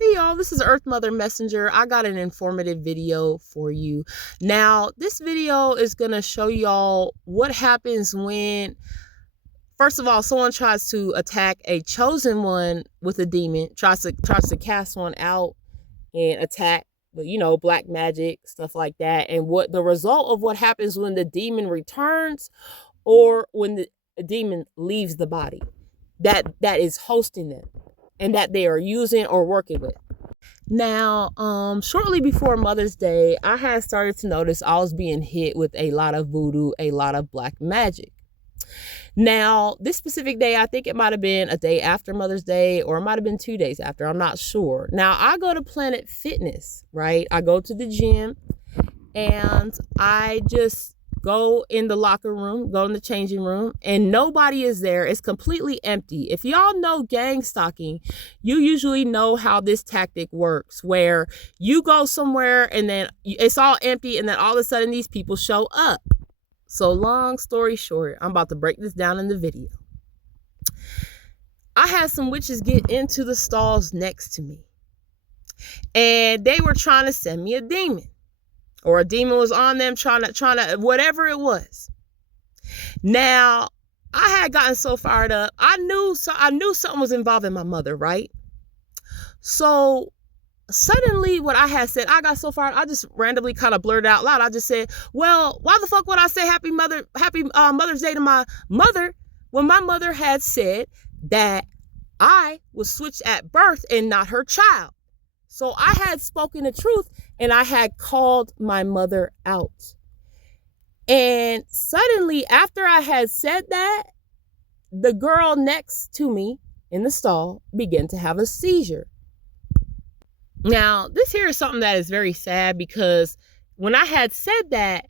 Hey y'all, this is Earth Mother Messenger. I got an informative video for you. Now, this video is going to show y'all what happens when, first of all, someone tries to attack a chosen one with a demon, tries to cast one out and attack, black magic, stuff like that. And what the result of what happens when the demon returns or when the demon leaves the body that is hosting them and that they are using or working with. Now, shortly before Mother's Day, I had started to notice I was being hit with a lot of voodoo, a lot of black magic. Now, this specific day, I think it might have been a day after Mother's Day, or it might have been 2 days after. I'm not sure. Now, I go to Planet Fitness, right? I go to the gym and I just go in the locker room, go in the changing room, and nobody is there. It's completely empty. If y'all know gangstalking, you usually know how this tactic works, where you go somewhere and then it's all empty, and then all of a sudden these people show up. So long story short, I'm about to break this down in the video. I had some witches get into the stalls next to me, and they were trying to send me a demon. Or a demon was on them trying to, whatever it was. Now, I had gotten so fired up. I knew something was involving my mother, right? So suddenly what I had said, I got so fired, I just randomly kind of blurted out loud. I just said, well, why the fuck would I say happy Mother's Day to my mother when my mother had said that I was switched at birth and not her child? So I had spoken the truth, and I had called my mother out. And suddenly, after I had said that, the girl next to me in the stall began to have a seizure. Now, this here is something that is very sad, because when I had said that,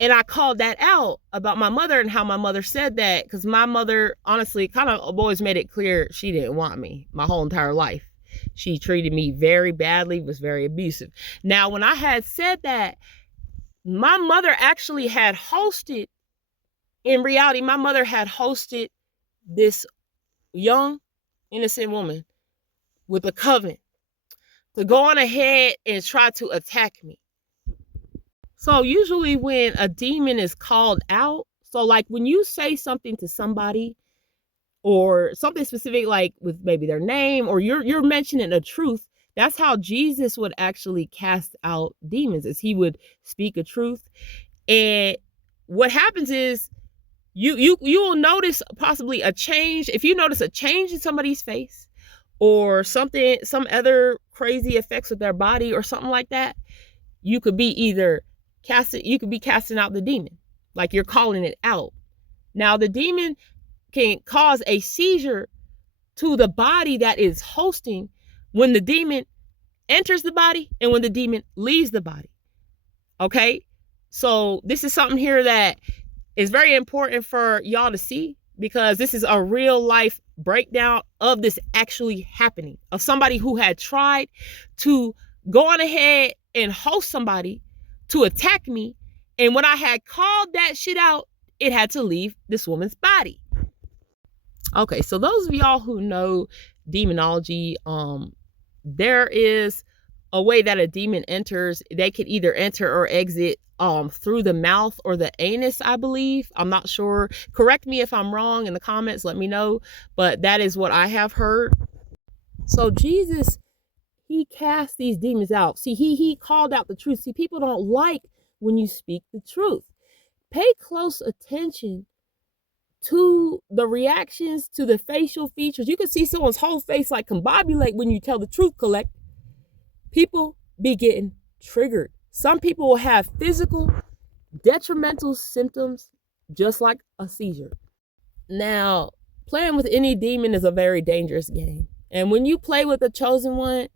and I called that out about my mother and how my mother said that, because my mother, honestly, kind of always made it clear she didn't want me my whole entire life. She treated me very badly, was very abusive. Now, when I had said that, my mother actually had hosted, in reality, my mother had hosted this young, innocent woman with a coven to go on ahead and try to attack me. So usually when a demon is called out, so like when you say something to somebody, or something specific, like with maybe their name, or you're mentioning a truth, that's how Jesus would actually cast out demons, is he would speak a truth. And what happens is you will notice possibly a change. If you notice a change in somebody's face, or something, some other crazy effects with their body or something like that, you could be casting out the demon, like you're calling it out. Now, the demon can cause a seizure to the body that is hosting when the demon enters the body and when the demon leaves the body. Okay? So this is something here that is very important for y'all to see, because this is a real life breakdown of this actually happening, of somebody who had tried to go on ahead and host somebody to attack me. And when I had called that shit out, it had to leave this woman's body. Okay, so those of y'all who know demonology, there is a way that a demon enters. They could either enter or exit through the mouth or the anus, I believe. I'm not sure. Correct me if I'm wrong in the comments, let me know. But that is what I have heard. So Jesus, he cast these demons out. See, he called out the truth. See, people don't like when you speak the truth. Pay close attention to the reactions, to the facial features. You can see someone's whole face like combobulate when you tell the truth. Collect. People be getting triggered. Some people will have physical detrimental symptoms, just like a seizure. Now, playing with any demon is a very dangerous game. And when you play with a chosen one,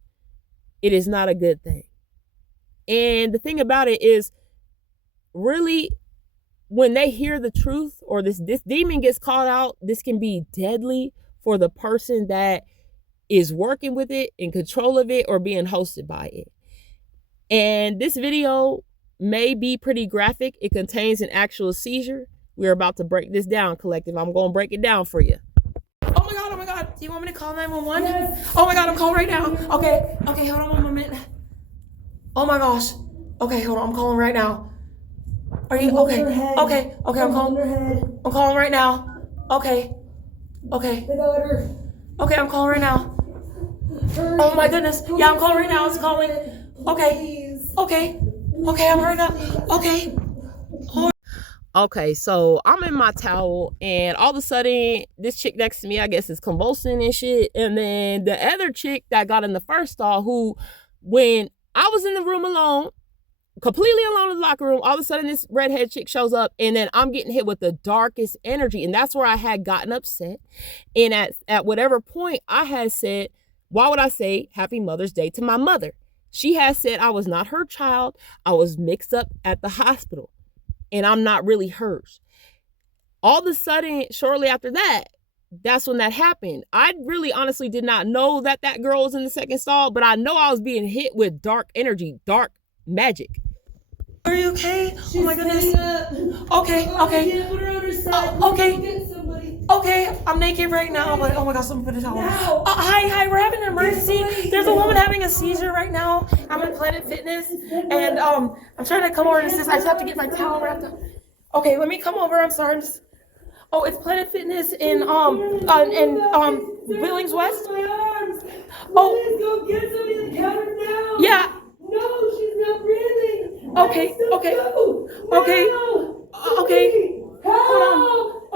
it is not a good thing. And the thing about it is, really, when they hear the truth, or this demon gets called out, this can be deadly for the person that is working with it, in control of it, or being hosted by it. And this video may be pretty graphic. It contains an actual seizure. We're about to break this down, collective. I'm going to break it down for you. Oh my God, Do you want me to call 911? Yes. Oh my God, I'm calling right now. Okay, hold on 1 moment. Oh my gosh. Okay, hold on, I'm calling right now. Are you okay? Okay, I'm calling. I'm calling right now. Okay. Okay, I'm calling right now. Oh my goodness. Yeah, I'm calling right now. It's calling. Okay, I'm hurrying up. Okay, so I'm in my towel, and all of a sudden, this chick next to me, I guess, is convulsing and shit. And then the other chick that got in the first stall, who, when I was in the room alone, completely alone in the locker room, all of a sudden this redhead chick shows up, and then I'm getting hit with the darkest energy. And that's where I had gotten upset. And at whatever point I had said, why would I say Happy Mother's Day to my mother? She had said I was not her child. I was mixed up at the hospital, and I'm not really hers. All of a sudden, shortly after that, that's when that happened. I really honestly did not know that girl was in the second stall, but I know I was being hit with dark energy, dark magic. Are you okay? Oh my goodness. Okay. Okay, I'm naked right now, but oh my gosh, let me put it on. Hi, we're having an emergency. There's a woman having a seizure right now. I'm in Planet Fitness, and I'm trying to come over and assist. I just have to get my towel wrapped up. Okay, let me come over. I'm sorry. Oh, it's Planet Fitness in Billings West. Oh, go get somebody to the counter now. Yeah. No, she's not breathing. Okay. Hold on.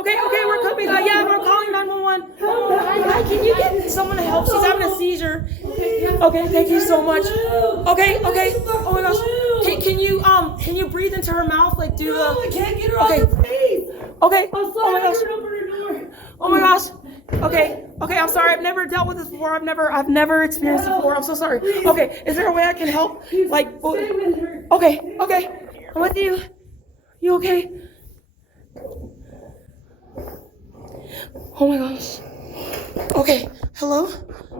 Okay, we're coming. Yeah, we're calling 911. Hi, can you get someone to help? She's having a seizure. Okay, thank you so much. Okay. Oh my gosh. Can you breathe into her mouth? Like do the. No, I can't get her off her face. Okay. Oh my gosh. Oh my gosh. Okay, I'm sorry. I've never dealt with this before. I've never experienced it before. I'm so sorry. Okay, is there a way I can help? Like, okay, I'm with you. You okay? Oh my gosh. Okay, hello?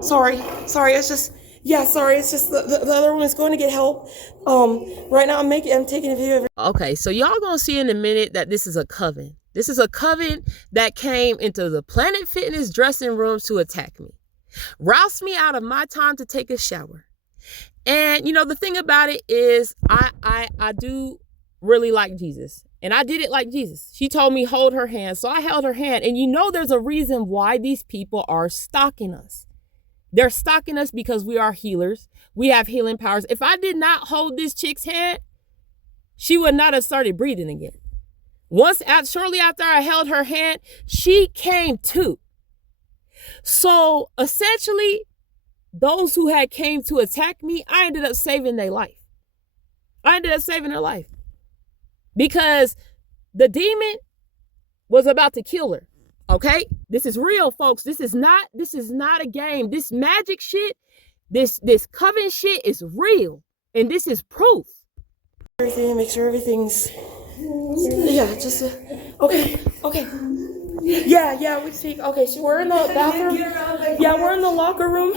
Sorry, it's just, the other one is going to get help. Right now I'm taking a video of it. Okay, so y'all gonna see in a minute that this is a coven. This is a coven that came into the Planet Fitness dressing room to attack me. Roused me out of my time to take a shower. And, the thing about it is I do really like Jesus. And I did it like Jesus. She told me hold her hand. So I held her hand. And there's a reason why these people are stalking us. They're stalking us because we are healers. We have healing powers. If I did not hold this chick's hand, she would not have started breathing again. Shortly after I held her hand, she came to. So essentially, those who had came to attack me, I ended up saving their life. Because the demon was about to kill her. Okay? This is real, folks. This is not a game. This magic shit, this coven shit is real. And this is proof. Make sure everything's okay. Yeah, we speak. Okay, so we're in the bathroom. Yeah, we're in the locker room.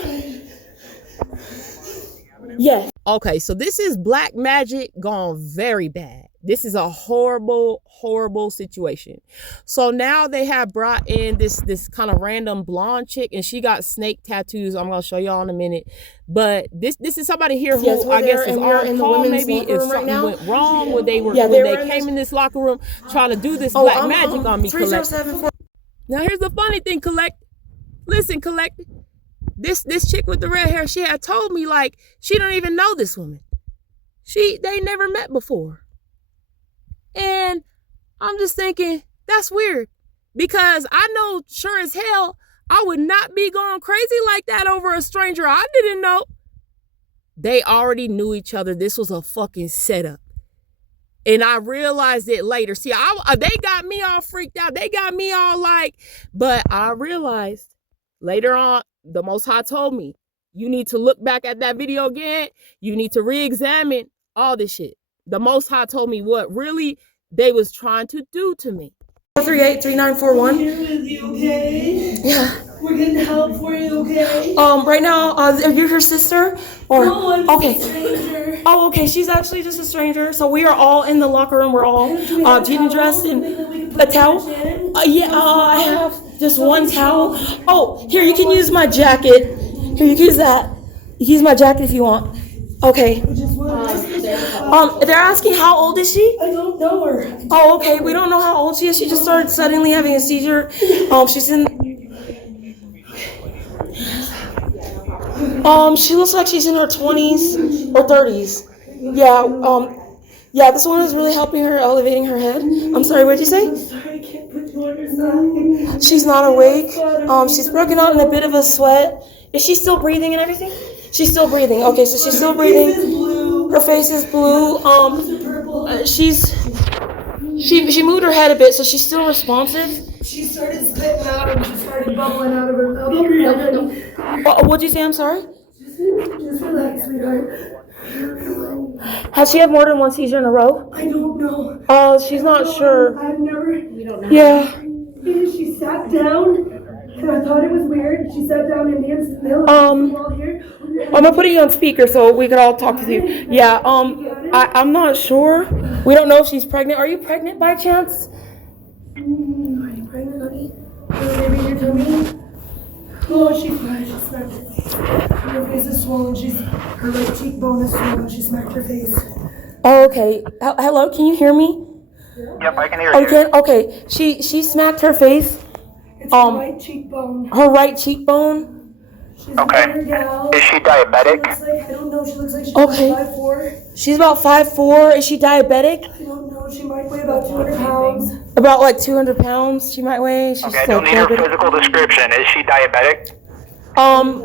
Yes. Okay, so this is black magic gone very bad. This is a horrible, horrible situation. So now they have brought in this kind of random blonde chick, and she got snake tattoos. I'm gonna show y'all in a minute. But this is somebody here who I guess is on call. Maybe if something went wrong when they came in this locker room trying to do this black magic on me. Now here's the funny thing, Listen, This chick with the red hair, she had told me like she don't even know this woman. They never met before. And I'm just thinking, that's weird. Because I know sure as hell I would not be going crazy like that over a stranger I didn't know. They already knew each other. This was a fucking setup. And I realized it later. See, they got me all freaked out. They got me all like, but I realized later on, the Most High told me, you need to look back at that video again. You need to re-examine all this shit. The Most High told me what really they was trying to do to me. 438-3941. You okay? Yeah. We're getting help for you, okay? Right now, are you her sister? Or no, I'm just a stranger. Oh, okay. She's actually just a stranger. So we are all in the locker room. We're all getting dressed in a towel. I have. Just one towel? Oh, here, you can use my jacket. Here, you can use that. You can use my jacket if you want. Okay. They're asking how old is she? I don't know her. Oh, okay. We don't know how old she is. She just started suddenly having a seizure. She's in. She looks like she's in her 20s or 30s. Yeah, this one is really helping her, elevating her head. I'm sorry, what did you say? I'm sorry, I can't put you on her side. She's not awake. She's broken out in a bit of a sweat. Is she still breathing and everything? She's still breathing. Okay, so she's still breathing. Her face is blue. She moved her head a bit, so she's still responsive. She started spitting out and she started bubbling out of her mouth. What'd you say? I'm sorry? Just relax, sweetheart. Has she had more than one seizure in a row? I don't know. Oh, she's not sure. I've never. You don't know. Yeah. She sat down, and I thought it was weird. She sat down in the middle of the wall here. I'm gonna put you on speaker so we could all talk to you. Yeah. I'm not sure. We don't know if she's pregnant. Are you pregnant by chance? Are you pregnant, honey? Maybe in your tummy? Oh, she's fine. She smacked her face. Her face is swollen. Her right cheekbone is swollen. She smacked her face. Oh, okay. Hello, can you hear me? Yep, I can hear you. Okay. She smacked her face. It's her right cheekbone. Her right cheekbone. Okay. Is she diabetic? I don't know. She looks like she's about 5'4". She's about 5'4". Is she diabetic? I don't know. She might weigh about 200 pounds. About like 200 pounds she might weigh. Okay, I don't need her physical description. Is she diabetic?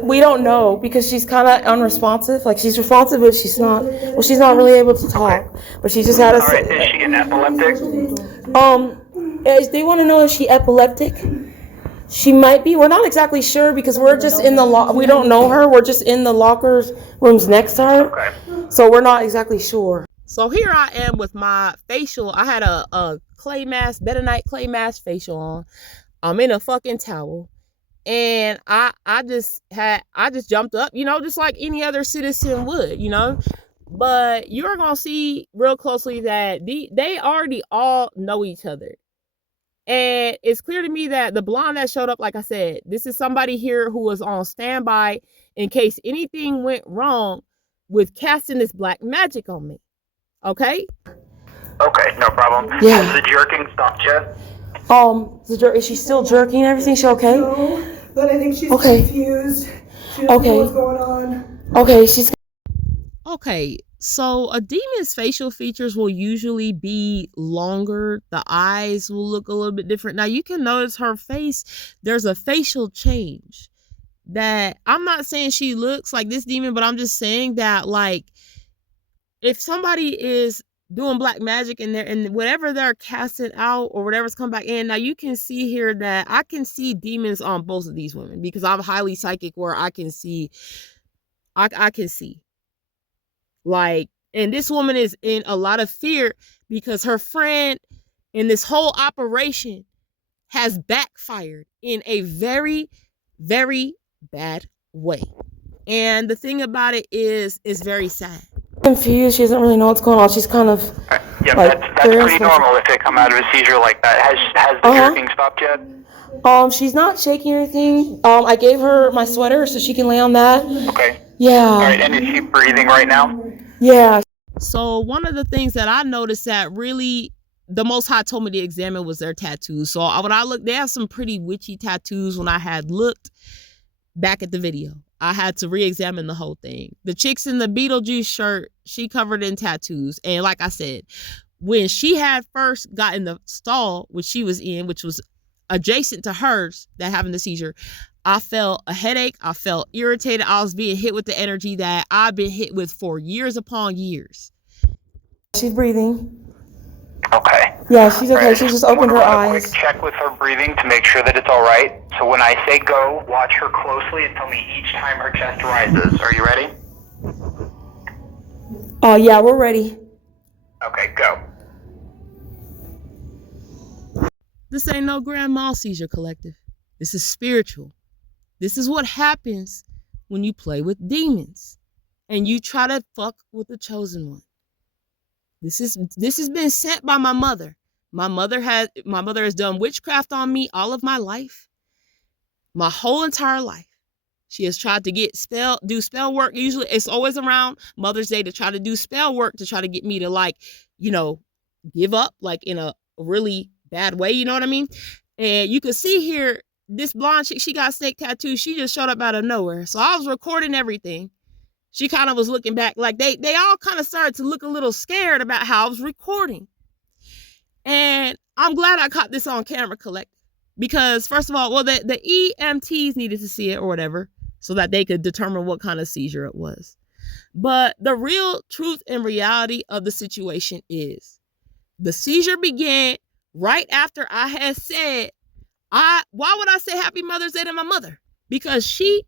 We don't know because she's kind of unresponsive. Like she's responsive, but she's not. Well, she's not really able to talk. Okay. But she just had a. All right. Is she an epileptic? They want to know if she epileptic. She might be. We're not exactly sure because we're just in the we don't know her. We're just in the locker rooms next to her. Okay. So we're not exactly sure. So here I am with my facial. I had a clay mask, Better Night clay mask facial on. I'm in a fucking towel. And I just jumped up, just like any other citizen would, But you're going to see real closely that they already all know each other. And it's clear to me that the blonde that showed up, like I said, this is somebody here who was on standby in case anything went wrong with casting this black magic on me. Okay? Okay, no problem. Yeah. Has the jerking stopped yet? Is she still jerking and everything? She okay? No, but I think she's confused. She doesn't know what's going on. Okay, she's... Okay, so a demon's facial features will usually be longer. The eyes will look a little bit different. Now, you can notice her face. There's a facial change that I'm not saying she looks like this demon, but I'm just saying that, like, if somebody is doing black magic in there and whatever they're casting out or whatever's come back in, now you can see here that I can see demons on both of these women because I'm highly psychic where I can see. I can see. Like, and this woman is in a lot of fear because her friend in this whole operation has backfired in a very, very bad way. And the thing about it is, it's very sad. Confused. She doesn't really know what's going on. She's kind of... Yeah, like, that's pretty normal if they come out of a seizure like that. Has the jerking stopped yet? She's not shaking or anything. I gave her my sweater so she can lay on that. Okay. Yeah. All right, and is she breathing right now? Yeah. So one of the things that I noticed that really the Most High told me to examine was their tattoos. So when I looked, they have some pretty witchy tattoos. When I had looked back at the video, I had to re-examine the whole thing. The chicks in the Beetlejuice shirt, she covered in tattoos. And like I said, when she had first gotten the stall, which she was in, which was adjacent to hers, that having the seizure, I felt a headache. I felt irritated. I was being hit with the energy that I've been hit with for years upon years. She's breathing. Okay. Yeah, she's okay. She just opened her eyes. Quick check with her breathing to make sure that it's all right. So when I say go, watch her closely and tell me each time her chest rises. Are you ready? Oh, yeah, we're ready. Okay, go. This ain't no grand mal seizure collective. This is spiritual. This is what happens when you play with demons and you try to fuck with the chosen one. This has been sent by my mother. My mother has done witchcraft on me all of my life. my whole entire life. She has tried to do spell work. Usually it's always around Mother's Day to try to do spell work to try to get me to, like, give up, like, in a really bad way. You know what I mean? And you can see here, this blonde chick, she got snake tattoos. She just showed up out of nowhere. So I was recording everything. She kind of was looking back, like they all kind of started to look a little scared about how I was recording. And I'm glad I caught this on camera, Collective, because first of all, well, the EMTs needed to see it or whatever so that they could determine what kind of seizure it was. But the real truth and reality of the situation is the seizure began right after I had said, why would I say Happy Mother's Day to my mother? Because she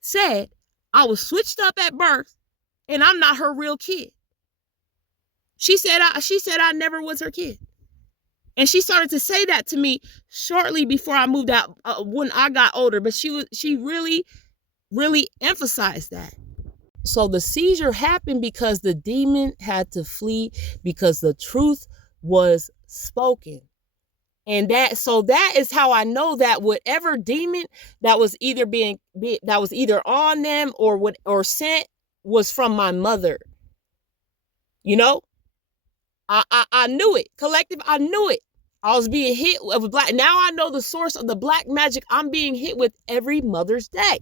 said I was switched up at birth and I'm not her real kid. She said I never was her kid. And she started to say that to me shortly before I moved out, when I got older. But she really, really emphasized that. So the seizure happened because the demon had to flee, because the truth was spoken. And that is how I know that whatever demon that was either that was either on them or sent was from my mother. I knew it. Collective, I knew it. I was being hit with black. Now I know the source of the black magic I'm being hit with every Mother's Day.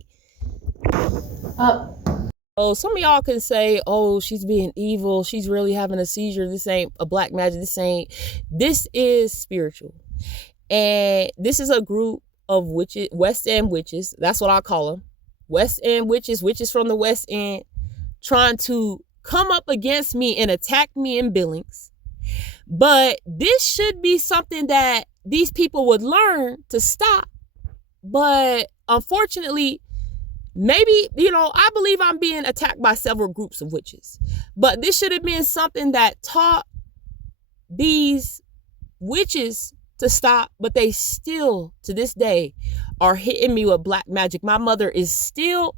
Oh, some of y'all can say, oh, she's being evil. She's really having a seizure. This ain't a black magic. This is spiritual. And this is a group of witches, West End witches. That's what I call them. West End witches from the West End, trying to come up against me and attack me in Billings. But this should be something that these people would learn to stop. But unfortunately, maybe, I believe I'm being attacked by several groups of witches. But this should have been something that taught these witches to stop, but they still, to this day, are hitting me with black magic. My mother is still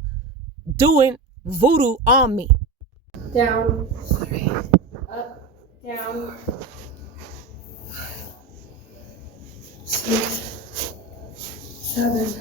doing voodoo on me. Down. Up. Down. 6, 7,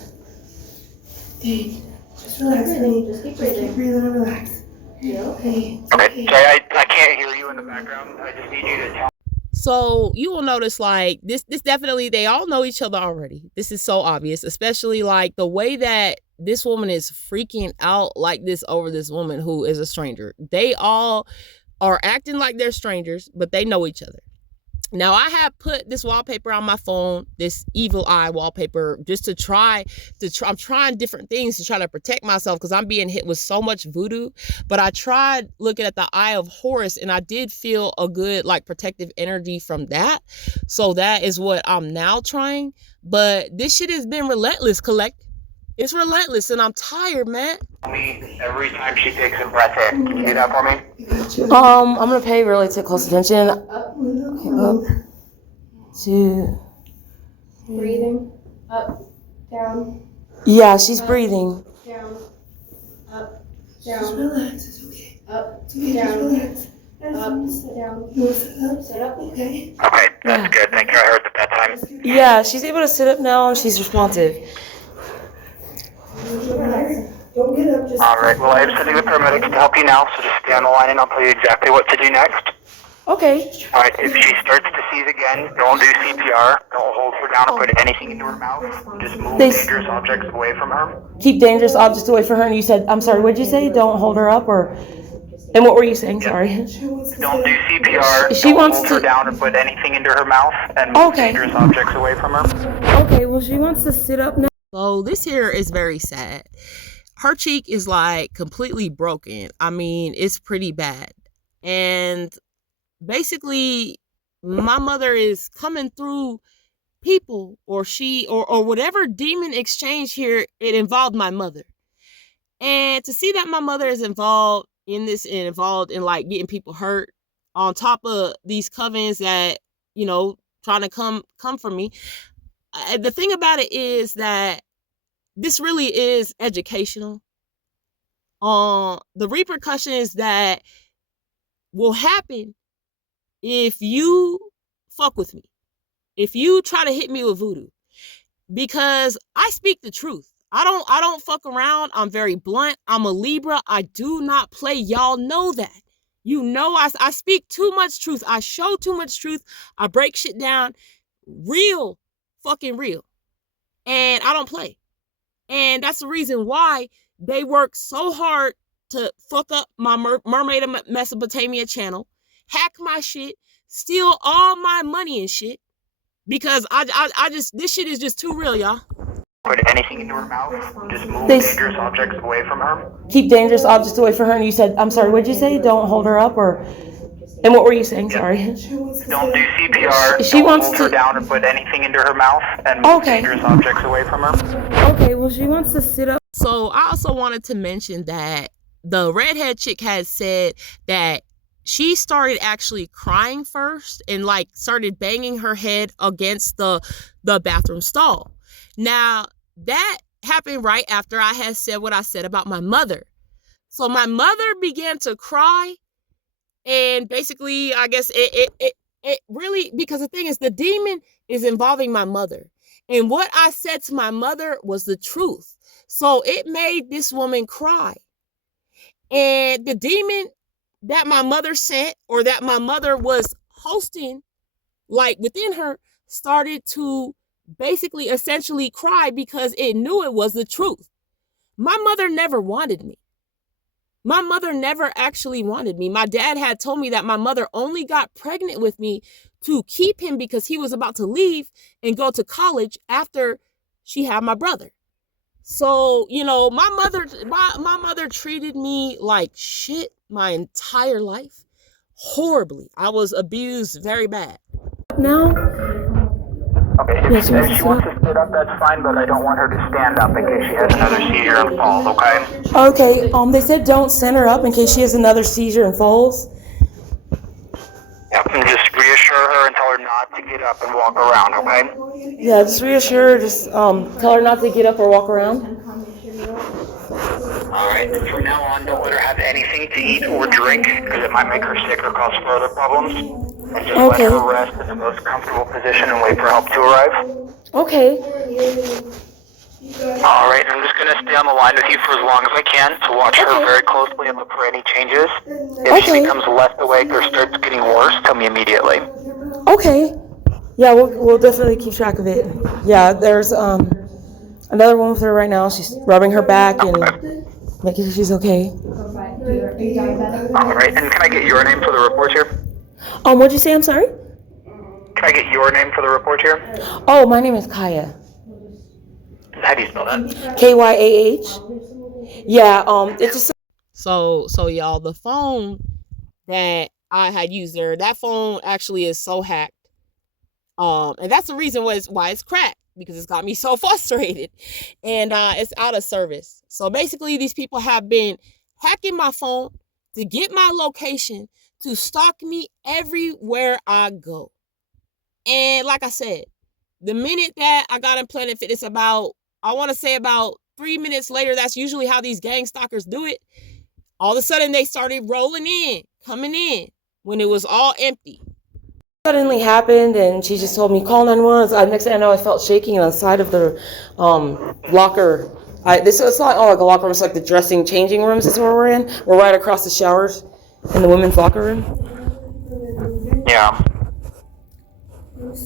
8. Just relax, honey. Just keep breathing. Keep breathing and relax. Yeah. Hey. Okay, sorry, I can't hear you in the background. I just need you to tell. So you will notice, like, this definitely, they all know each other already. This is so obvious, especially like the way that this woman is freaking out like this over this woman who is a stranger. They all are acting like they're strangers, but they know each other. Now, I have put this wallpaper on my phone, this evil eye wallpaper, just I'm trying different things to try to protect myself because I'm being hit with so much voodoo. But I tried looking at the Eye of Horus and I did feel a good, like, protective energy from that. So that is what I'm now trying. But this shit has been relentless, Collect. It's relentless and I'm tired, man. Every time she takes a breath in. Can you do that for me? I'm gonna pay really close attention. Up, 2. Breathing. Up, down. Yeah, she's breathing. Down. Up, Just down. relax. It's okay. Up, It's okay. down. Just relax. Up, down. You want to sit up? Sit up. Okay. Okay, that's good. Thank you. I heard the bedtime. Yeah, she's able to sit up now and she's responsive. Don't get up. Just. All right, well, I am sending the paramedics to help you now, so just stay on the line and I'll tell you exactly what to do next. Okay. All right, if she starts to seize again, don't do CPR. Don't hold her down or put anything into her mouth. Just move dangerous objects away from her. Keep dangerous objects away from her. And you said, I'm sorry, what'd you say? Don't hold her up or... And what were you saying? Sorry. Don't do CPR. She don't wants hold to- her down or put anything into her mouth and move Okay. dangerous objects away from her. Okay, well, she wants to sit up now. So this here is very sad. Her cheek is like completely broken. I mean, it's pretty bad. And basically, my mother is coming through people, or whatever demon exchange here, it involved my mother. And to see that my mother is involved in this and involved in, like, getting people hurt on top of these covens that, trying to come for me. The thing about it is that this really is educational on the repercussions that will happen if you fuck with me, if you try to hit me with voodoo. because I speak the truth. I don't fuck around. I'm very blunt. I'm a Libra. I do not play. Y'all know that. You know I speak too much truth. I show too much truth. I break shit down real fucking real. And I don't play. And that's the reason why they work so hard to fuck up my Mermaid of Mesopotamia channel, hack my shit, steal all my money and shit. Because I just, this shit is just too real, y'all. Put anything into her mouth. Just move dangerous objects away from her. Keep dangerous objects away from her. And you said, I'm sorry, what'd you say? Don't hold her up, or? And what were you saying? Sorry. Don't do CPR. She wants hold to her down or put anything into her mouth, and move dangerous objects away from her. Okay, well, she wants to sit up. So I also wanted to mention that the redhead chick had said that she started actually crying first and like started banging her head against the bathroom stall. Now that happened right after I had said what I said about my mother. So my mother began to cry, and basically I guess it really, because the thing is, the demon is involving my mother, and what I said to my mother was the truth. So it made this woman cry. And the demon that my mother sent, or that my mother was hosting, like within her, started to basically essentially cry because it knew it was the truth. My mother never wanted me. My mother never actually wanted me. My dad had told me that my mother only got pregnant with me to keep him because he was about to leave and go to college after she had my brother. So, you know, my mother treated me like shit my entire life. Horribly. I was abused very bad. Now? Okay, if she wants to sit up, that's fine, but I don't want her to stand up in case she has another seizure and falls, okay? Okay, they said don't send her up in case she has another seizure and falls. Yep, and just reassure her and tell her not to get up and walk around, okay? Yeah, just reassure her, just tell her not to get up or walk around. Alright, and from now on, don't let her have anything to eat or drink, because it might make her sick or cause further problems. And just let her rest in the most comfortable position and wait for help to arrive. Okay. Alright, I'm just going to stay on the line with you for as long as I can to watch her very closely and look for any changes. If she becomes less awake or starts getting worse, tell me immediately. Okay. Yeah, we'll definitely keep track of it. Yeah, there's another one with her right now. She's rubbing her back and making sure she's okay. Alright, and can I get your name for the report here? What'd you say? I'm sorry? Can I get your name for the report here? Oh, my name is Kaya. How do you spell that? Kyah. Yeah, it's just... So y'all, the phone that I had used there, that phone actually is so hacked. And that's the reason why it's cracked, because it's got me so frustrated. And it's out of service. So basically these people have been hacking my phone to get my location, to stalk me everywhere I go. And like I said, the minute that I got in Planet Fitness, about 3 minutes later, that's usually how these gang stalkers do it. All of a sudden they started rolling in, coming in, when it was all empty. Suddenly happened, and she just told me, call 911. Next thing I know, I felt shaking on the side of the locker. It's not like a locker room, it's like the dressing, changing rooms is where we're in. We're right across the showers in the women's locker room. Yeah.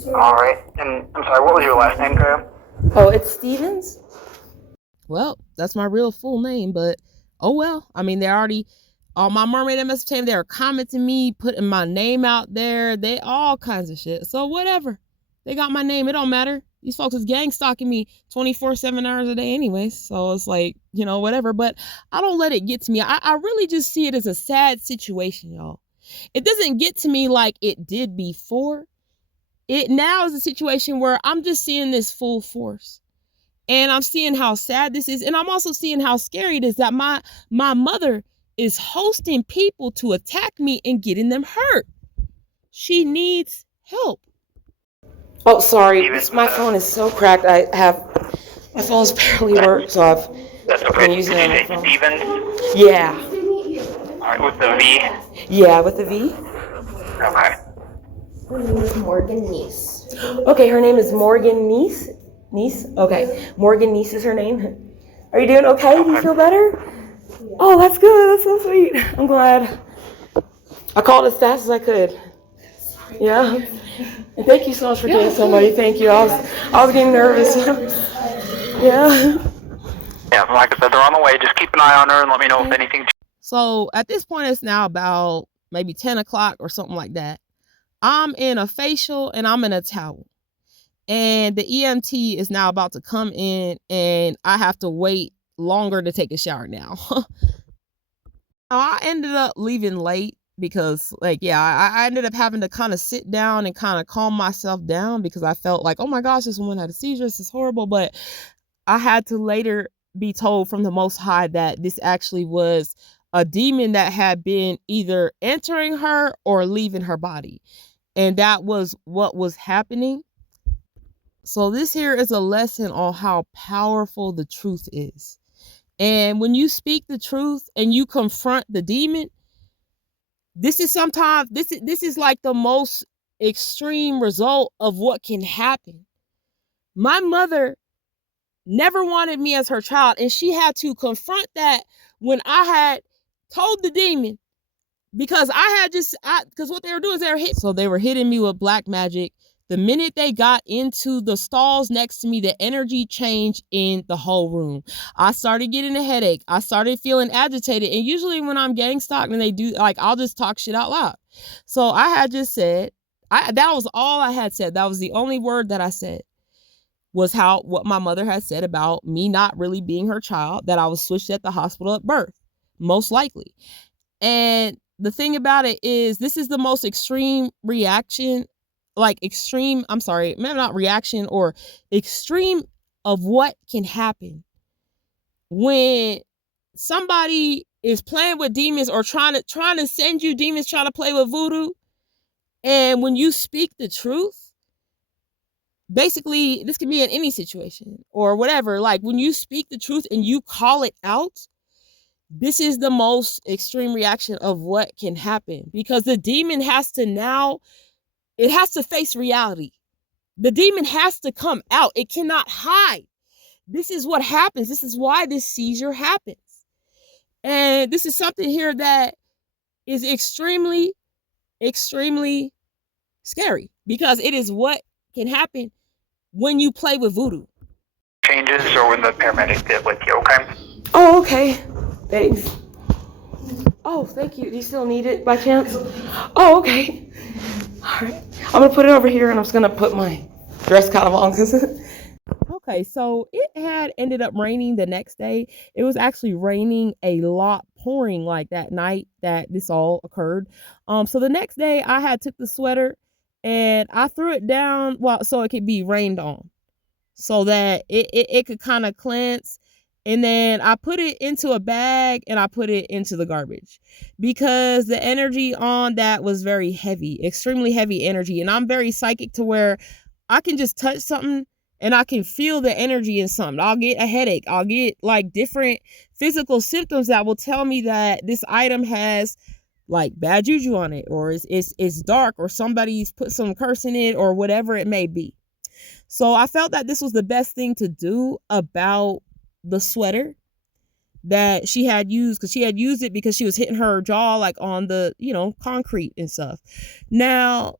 Alright, and I'm sorry, what was your last name, Kaya? Oh, it's Stevens? Well, that's my real full name, but oh well. I mean, they already, on my Mermaid of Mesopotamia, they were commenting me, putting my name out there, they all kinds of shit. So whatever. They got my name, it don't matter. These folks is gang stalking me 24/7 hours a day anyway. So it's like, you know, whatever. But I don't let it get to me. I really just see it as a sad situation, y'all. It doesn't get to me like it did before. It now is a situation where I'm just seeing this full force. And I'm seeing how sad this is. And I'm also seeing how scary it is that my mother is hosting people to attack me and getting them hurt. She needs help. Oh, sorry. My phone is so cracked. My phone's barely worked, so That's okay. been using it on my phone. Stevens? Yeah. Alright, with the V? Yeah, with the V. Okay. Her name is Morgan Niece. Okay, her name is Morgan Niece. Niece? Okay. Morgan Niece is her name. Are you doing okay? Do you feel better? Oh, that's good. That's so sweet. I'm glad. I called as fast as I could. Yeah. And thank you so much for getting somebody. Thank you. I was getting nervous. Yeah. Yeah, like I said, they're on the way. Just keep an eye on her and let me know if anything. So at this point, it's now about maybe 10 o'clock or something like that. I'm in a facial and I'm in a towel. And the EMT is now about to come in and I have to wait longer to take a shower now. I ended up leaving late because I ended up having to kind of sit down and kind of calm myself down because I felt like, oh my gosh, this woman had a seizure. This is horrible. But I had to later be told from the Most High that this actually was a demon that had been either entering her or leaving her body. And that was what was happening. So this here is a lesson on how powerful the truth is. And when you speak the truth and you confront the demon, this is like the most extreme result of what can happen. My mother never wanted me as her child, and she had to confront that when I had told the demon, because because what they were doing is they were hitting me with black magic. The minute they got into the stalls next to me, the energy changed in the whole room. I started getting a headache. I started feeling agitated. And usually when I'm gangstalked and they do, I'll just talk shit out loud. So I had just said, that was all I had said. That was the only word that I said, was what my mother had said about me not really being her child, that I was switched at the hospital at birth, most likely. And the thing about it is, this is the most extreme reaction, extreme of what can happen when somebody is playing with demons or trying to send you demons, trying to play with voodoo. And when you speak the truth, basically, this can be in any situation or whatever. Like when you speak the truth and you call it out, this is the most extreme reaction of what can happen, because the demon has to face reality. The demon has to come out. It cannot hide. This is what happens. This is why this seizure happens. And this is something here that is extremely, extremely scary, because it is what can happen when you play with voodoo. Changes or when the paramedic get with you, okay? Oh, okay. Thanks. Oh, thank you. Do you still need it by chance? Oh, okay. All right. I'm going to put it over here, and I'm just going to put my dress kind of on. Okay, so it had ended up raining the next day. It was actually raining a lot, pouring like that night that this all occurred. So the next day I had took the sweater and I threw it down so it could be rained on, so that it could kind of cleanse. And then I put it into a bag and I put it into the garbage, because the energy on that was very heavy, extremely heavy energy. And I'm very psychic to where I can just touch something and I can feel the energy in something. I'll get a headache. I'll get like different physical symptoms that will tell me that this item has like bad juju on it, or it's dark, or somebody's put some curse in it, or whatever it may be. So I felt that this was the best thing to do about the sweater that she had used, because she had used it because she was hitting her jaw like on the, concrete and stuff. Now,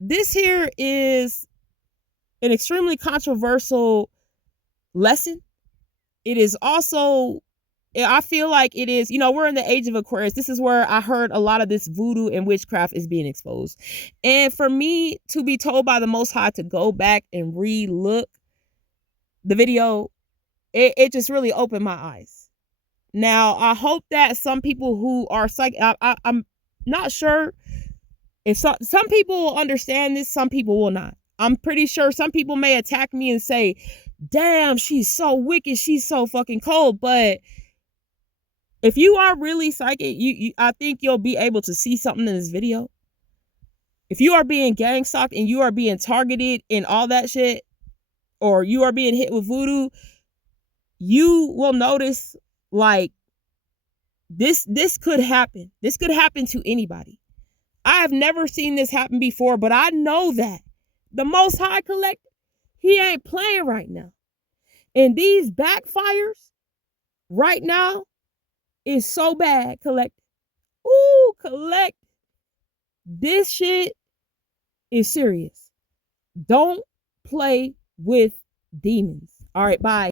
this here is an extremely controversial lesson. It is also, I feel like it is, we're in the age of Aquarius. This is where I heard a lot of this voodoo and witchcraft is being exposed. And for me to be told by the Most High to go back and re-look the video, it just really opened my eyes. Now, I hope that some people who are psychic, I'm not sure if some people will understand this, some people will not. I'm pretty sure some people may attack me and say, damn, she's so wicked, she's so fucking cold. But if you are really psychic, I think you'll be able to see something in this video. If you are being gangstalked and you are being targeted and all that shit, or you are being hit with voodoo, you will notice like this could happen. This could happen to anybody. I have never seen this happen before, but I know that the Most High Collector, He ain't playing right now. And these backfires right now is so bad, collect. Ooh, collect. This shit is serious. Don't play with demons. All right, bye.